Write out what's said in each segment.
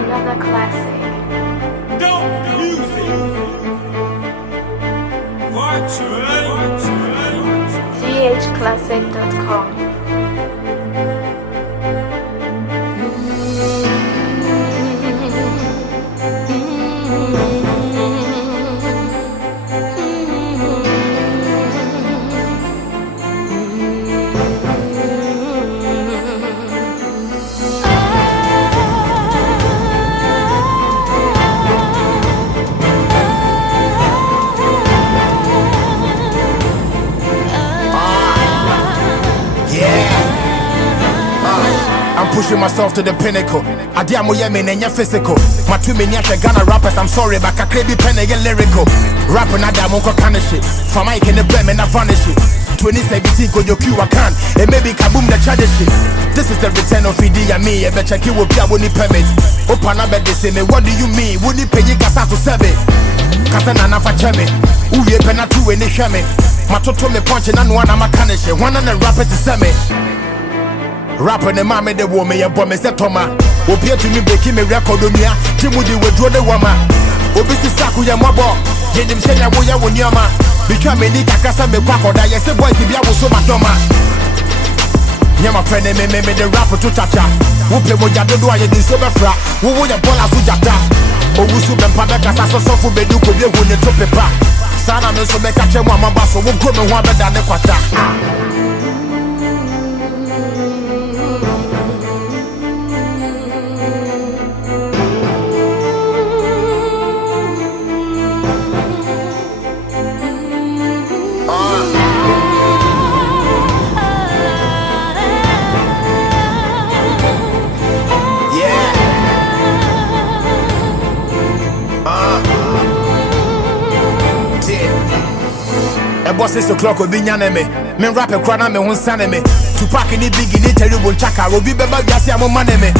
Another classic. Dope music. GHClassic.com. I'm pushing myself to the pinnacle. I dare mo yemen and physical. My 2 million Ghana rappers, I'm sorry, but I can't be pen again lyrical. Rapping I damn won't kind of shit. For Mike in the blame and I vanish it. 2017 go your Q I can. It may be kaboom the charge shit. This is the return of Idi and me. I bet check it will be a winning permit. Open up at the same. What do you mean? Wouldn't pay you casa to serve it? Kasana for chemi. Who ye penna two in the shame. My toto me punching and one I'm a canish. One and a rapper to send me. Rapper the mama the woman ya boy me say Toma. Obi to me breaking me record on ya. Timudi we draw the woman. Obi si saku ya mabo. Ye dim say ya wo ya wo nyama. Because me ni kakasa me kwakoda. Yes the boy ti bia wo so matoma. Nyama friend me the rapper to chacha. Wo pe mo ya dodo aye din so be fra. Wo wo ya bola so jata. Owu su be mpa be kasa so fu be du ko bi hu ne to pepa. Sana me so be ka che mo amaba so wo go me ho abeda ne kwata. Boss 6 o'clock will be nyaneme. Men rap a crana me won saneme. Tupac in the big in the terrible chaka. Will be beba yasi amo maneme.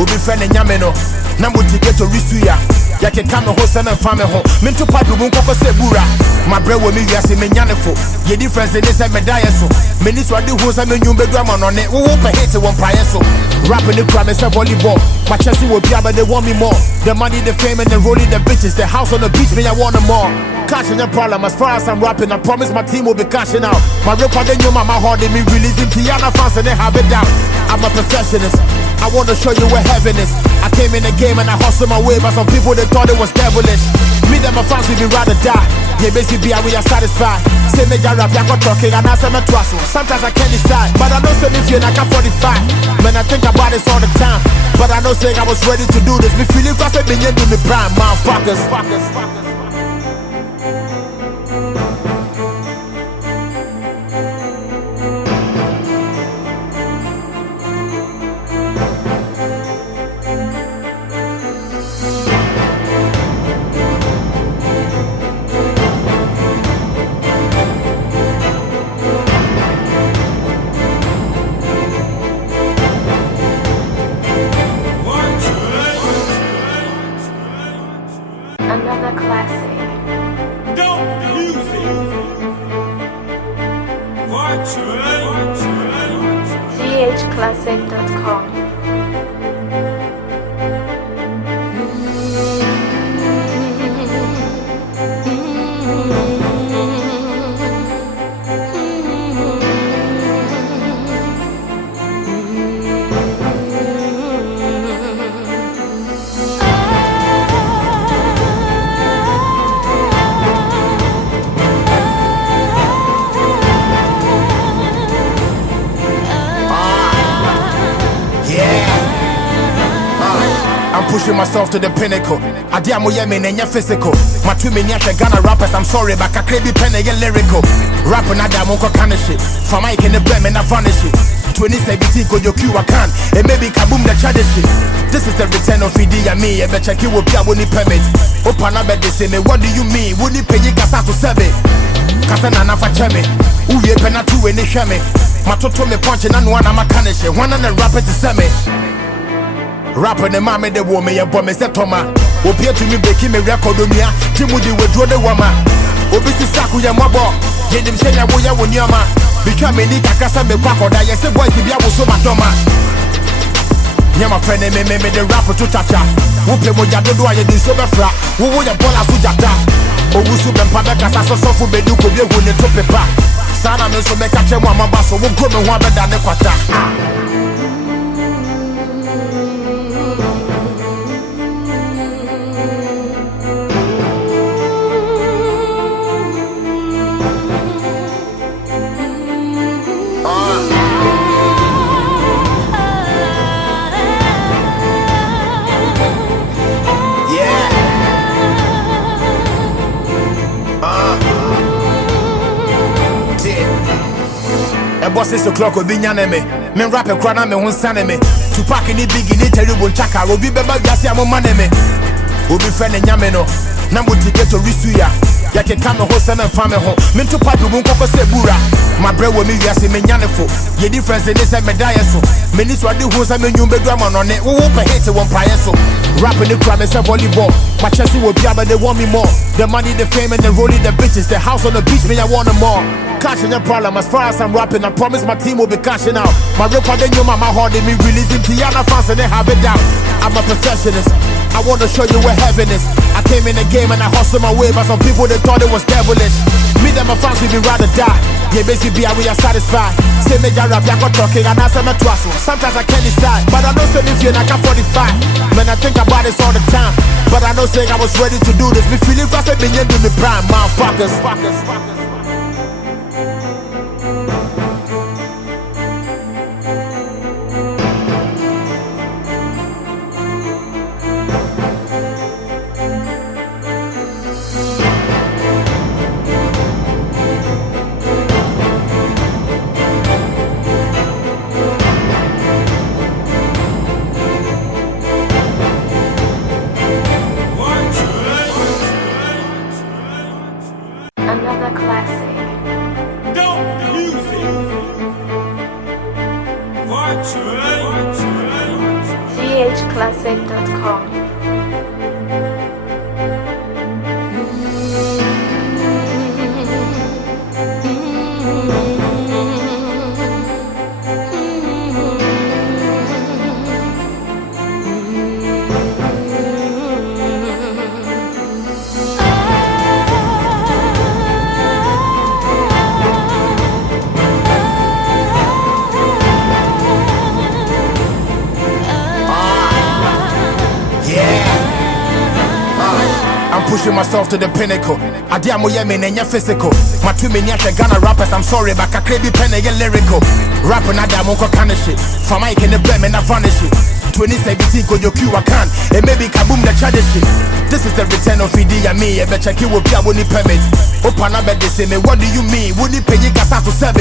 Will be friend and yameno. Namu to get to Risuya. Yake kame host and family home. Men to pipe won't cover sebura. My bread will me yasi me nyanefo. Ye difference in this and medaya so. Many swadi host and you be drama on it. We won't pay hate one prior so. Rapping the crime is a volleyball. My chassis will be but they want me more. The money, the fame, and the rolling the bitches. The house on the beach, me I want them more. Cashing your problem as far as I'm rapping. I promise my team will be cashing out. My record in your mama hard in me releasing Tiana fans and they have it down. I'm a perfectionist. I want to show you where heaven is. I came in the game and I hustled my way, but some people they thought it was devilish. Me and my fans we be rather die. Yeah, basically we are satisfied. Say major rap, I got talking and I say my twasso. Sometimes I can't decide, but I know say me feel like I'm 45. Man, I think about this all the time. But I know saying I was ready to do this. Me feeling fast and me into me prime, motherfuckers. Another classic. Dope music. GHClassic.com. I'm pushing myself to the pinnacle. I dare mo yemen and physical. My 2 million Ghana rappers, I'm sorry, but I can't be pen again lyrical. Rapping I damn won't kind of shit. For Mike in the blame and I vanish it. 2017 go your Q I can. It may be kaboom the charge shit. This is the return of Idi and me. I bet check it will be a winning permit. Open up at the same. What do you mean? Wouldn't pay you casa to serve it? Kasana for chemi. Who ye penna two in the shame. My toto me punching and one I'm a canish. One and a rapper to send me. Rapper the mama the woman ya boy me say Toma. Obi to me breaking me record on ya. Timudi we draw the woman. Obi si saku ya mabo. Ye dim say ya wo ya wo nyama. Because me ni kakasa me kwakoda. Yes the boy ti bia wo so matoma. Yeah, my friend, me the rapper to touch. Who pay mo jado do I do so befra? Who will ya bola su jata? Owusu bempa beka saso sofu bedu ko bie hu ne to pepa. Sana me so meka che mo amaba so wo go me ho abeda ne kwata. Boss 6 o'clock will be nyaneme. Men rap a crana me won saneme. Tupac ni biggie ni terrible chaka. Obi beba yasi amo maneme. Obi friend nyameno. Nambu tigeto risuya. Yake kame ho sana fame ho. Men to pipe won koko se bura. My bro wo mi yasi me nyanefo. Ye difference in this me die so. Me ni so ade ho sa me nyumbe do am on ne. Wo wo pe hit won prayer so. Rapping the crowd, say volleyball. My chest will be but they want me more. The money, the fame, and the rolling the bitches. The house on the beach, me I want them more. Catching a problem as far as I'm rapping. I promise my team will be cashing out. My record, they know my heart, they me releasing Tiana fans and they have it down. I'm a perfectionist. I want to show you where heaven is. I came in the game and I hustled my way, but some people they thought it was devilish. Me and my fans will be rather die. Yeah, basically, we are satisfied. Say me rap, I got talking and I say my trust. Sometimes I can't decide, but I know say me feel like I'm 45. Man, I think about this all the time, but I know saying I was ready to do this. Me feeling fast, I've been into me prime, motherfuckers. Another classic. Dope music. GHClassic.com. Pushing myself to the pinnacle. I dear mo yemi nenya physical. My two many Ghana rappers, I'm sorry, but I can't be penny lyrical. Rapping I damn unko kind of shit. For Mike in the blame and I vanish it. 2017 go your Q I can. And maybe kaboom the charge shit. This is the return of ED and me. I bet check you will be a winning permit. Open up at the same. What do you mean? Would you pay you gas out to 7?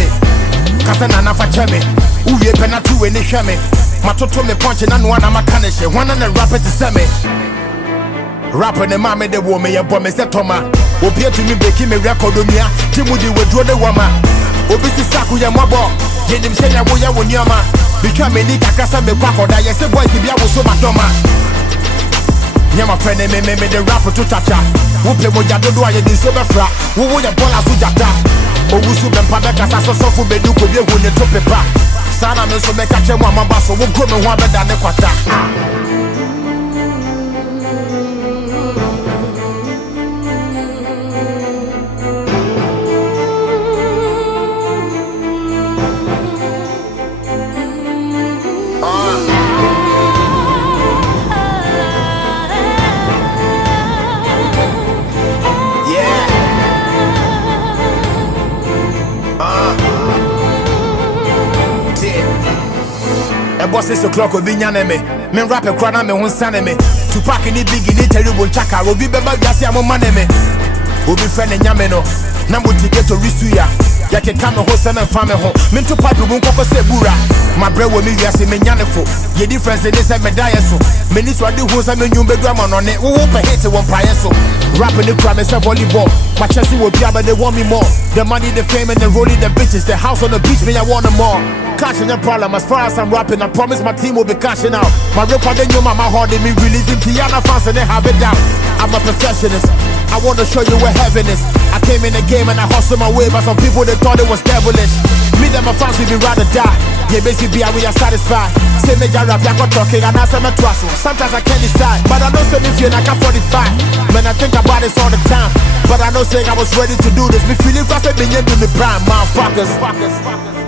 Kasana na fa cheme. Uye pena tu we ni sheme. Matoto me punching and one I'm a canish. One and a rapper to send me. Rapper the mama the woman ya bomb is Toma. Obi to me breaking me record on ya. Timudi we draw the woman. Obi si saku ya mabo. Ye dim shenya wo ya wonyama. Become me ni kakasa me kwako da yes boy ti bia wo so matoma. Yeah, my friend me the rapper to toucha. Who play mo jado do I do so befra. Who wo ya bola su jata. Owusu bempa beka saso sofu bedu ko bie hu ne to pepa. Sana me so meka che mo amaba so wo go me ho abeda ne kwata. Boss 6 o'clock will be nyaneme. Men rap a crana me won saneme. Tupac ni biggie ni terrible chaka. Obi beba yasi amo maneme. Obi friend nyameno. Nambu tigeto risuya. Yake kame ho sana fame ho. Men to pipe won koko se bura. My bro wo mi yasi me nyanefo. Ye difference in this me die so. Me ni so ade ho sa me nyumbe do am on ne. Wo wo pe hit won prayer so. Rapping the crowd, me say volleyball. My chest will be but they want me more. The money, the fame, and the rolling the bitches. The house on the beach, me I want them more. Catching a problem as far as I'm rapping. I promise my team will be cashing out. My record, they know my heart, they me releasing Tiana fans and they have it down. I'm a perfectionist. I want to show you where heaven is. I came in the game and I hustled my way, but some people they thought it was devilish. Me and my fans will be rather die. Yeah, basically, we are satisfied. Say me rap, I got talking, and I say me twasso. Sometimes I can't decide, but I know say me feel like I'm 45. Man, I think about this all the time, but I know say I was ready to do this. Me feeling fast, me in the prime, motherfuckers.